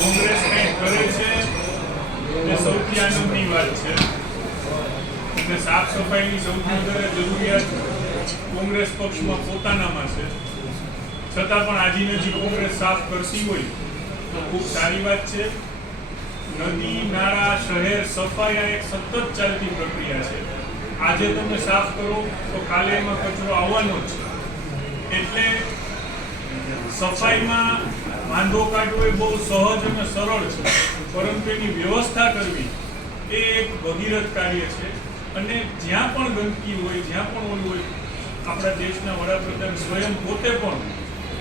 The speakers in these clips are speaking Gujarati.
કોંગ્રેસ કંઈ કરે છે તે સૌથી આનંદની વાત છે અને સાફ સફાઈની સૌથી વધારે જરૂરિયાત કોંગ્રેસ પક્ષમાં પોતાનામાં છે. છતાં પણ આજીને જે કોંગ્રેસ સાફ કરતી હોય તો ખૂબ સારી વાત છે. નદી નાળા શહેર સફાઈ આ એક સતત ચાલતી પ્રક્રિયા છે. આજે તમે સાફ કરો તો કાલે એમાં કચરો આવવાનો જ છે. એટલે સફાઈમાં વાંધો કાઢવો એ બહુ સહજ અને સરળ છે, પરંતુ એની વ્યવસ્થા કરવી એ એક ભગીરથ કાર્ય છે. અને જ્યાં પણ ગંદકી હોય, જ્યાં પણ ઓલું હોય, આપણા દેશના વડાપ્રધાન સ્વયં પોતે પણ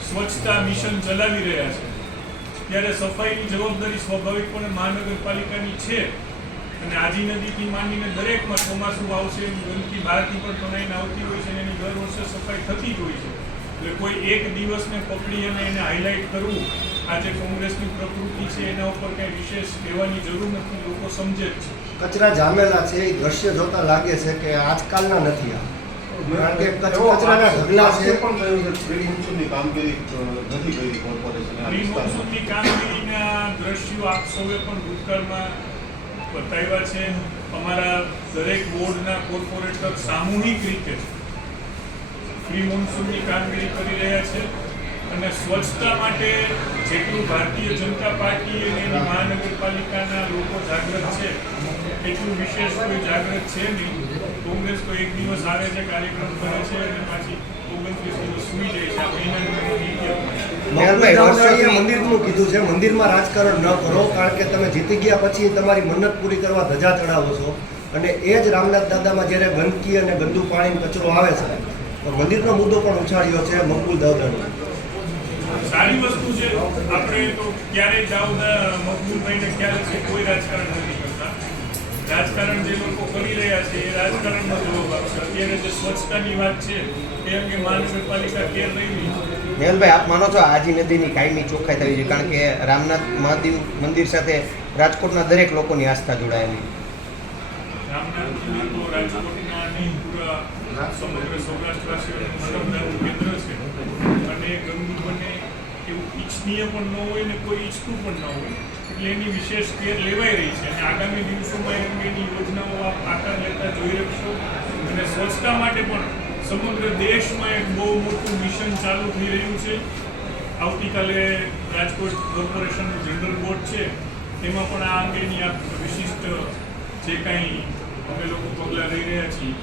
સ્વચ્છતા મિશન ચલાવી રહ્યા છે. ત્યારે સફાઈની જવાબદારી સ્વાભાવિકપણે મહાનગરપાલિકાની છે. અને આજી નદીથી માંડીને દરેકમાં ચોમાસું આવશે ગંદકી બહારથી પણ ટોનાઈને આવતી હોય છે અને એની દર વર્ષે સફાઈ થતી જ હોય છે. એટલે કોઈ એક દિવસને પકડી અને એને હાઇલાઇટ કરવું આજે કોંગ્રેસની પ્રકૃતિ છે એના ઉપર કંઈ વિશેષ કહેવાની જરૂર નથી. લોકો સમજે જ છે. કચરા જામેલા છે એ દ્રશ્ય જોતા લાગે છે કે આજકાલના નથી આ, કારણ કે કચરાના ઢગલા છે. પણ કહ્યું છે પ્રી મોન્સૂનની કામગીરી નથી કરી કોર્પોરેશને. પ્રી મોન્સૂનની કામગીરીના દ્રશ્યો આપ સૌએ પણ ભૂતકાળમાં બતાવ્યા છે. અમારા દરેક બોર્ડના કોર્પોરેટર સામૂહિક રીતે પ્રી મોન્સૂનની કામગીરી કરી રહ્યા છે. અને સ્વચ્છતા માટે જેટલું ભારતીય જનતા પાર્ટી અને એની મહાનગરપાલિકાના લોકો જાગૃત છે એટલું વિશેષ કોઈ જાગૃત છે નહીં. કોંગ્રેસ તો એક દિવસ આવે છે, કાર્યક્રમ કરે છે અને પાછી 29 દિવસ સુઈ જાય છે. આ મહિનાનું મંદિરનું કીધું છે, મંદિરમાં રાજકારણ ન કરો, કારણ કે તમે જીતી ગયા પછી તમારી મન્નત પૂરી કરવા ધજા ચડાવો છો. અને એ જ રામનાથ દાદામાં જ્યારે ગંદકી અને ગંદુ પાણી કચરો આવે છે તો મંદિરનો મુદ્દો પણ ઉછાળ્યો છે મકબૂલ દાદાનો. સારી વસ્તુ છે. આપણે તો ક્યારેય દાઉદા મકબૂલભાઈને ખ્યાલ છે કોઈ રાજકારણ નથી કરતા. રાજકારણ જે લોકો કરી રહ્યા છે એ રાજકારણનો જવાબ આપશે. અત્યારે જે સ્વચ્છતાની વાત છે એ અંગે મહાનગરપાલિકા કેર લઈ રહી છે. મેહુલભાઈ, આપ માનો છો આજી નદીની કાયમી ચોખ્ખાઈ થવી જોઈએ? કારણ કે રામનાથ મહાદેવ મંદિર સાથે રાજકોટના દરેક લોકોની આસ્થા જોડાયેલી. રામનાથજી તો રાજકોટના નહીં પૂરા સમગ્ર સૌરાષ્ટ્રવાસીઓનું મનોરંજનનું કેન્દ્ર છે. અને ગંદુ બને એવું ઈચ્છનીય પણ ન હોય ને કોઈ ઈચ્છતું પણ ન હોય. એટલે એની વિશેષ કેર લેવાઈ રહી છે. અને આગામી દિવસોમાં એ અંગેની યોજનાઓ આપ આકાર લેતા જોઈ શકશો. અને સ્વચ્છતા માટે પણ સમગ્ર દેશમાં એક બહુ મોટું મિશન ચાલુ થઈ રહ્યું છે. આવતીકાલે રાજકોટ કોર્પોરેશનનું જનરલ બોર્ડ છે એમાં પણ આ અંગેની આ વિશિષ્ટ જે કાંઈ અમે લોકો પગલાં લઈ રહ્યા છીએ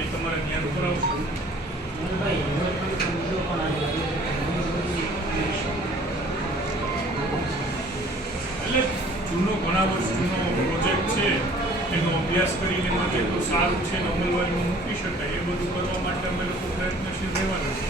એ તમારે ધ્યાન ઉપર આવશે. એટલે જૂનો ઘણા વર્ષ જૂનો પ્રોજેક્ટ છે એનો અભ્યાસ કરીને માટે તો સારું છે ને અમલવારીમાં મૂકી શકાય એ બધું કરવા માટે અમે લોકો પ્રયત્નશીલ રહેવાના છે.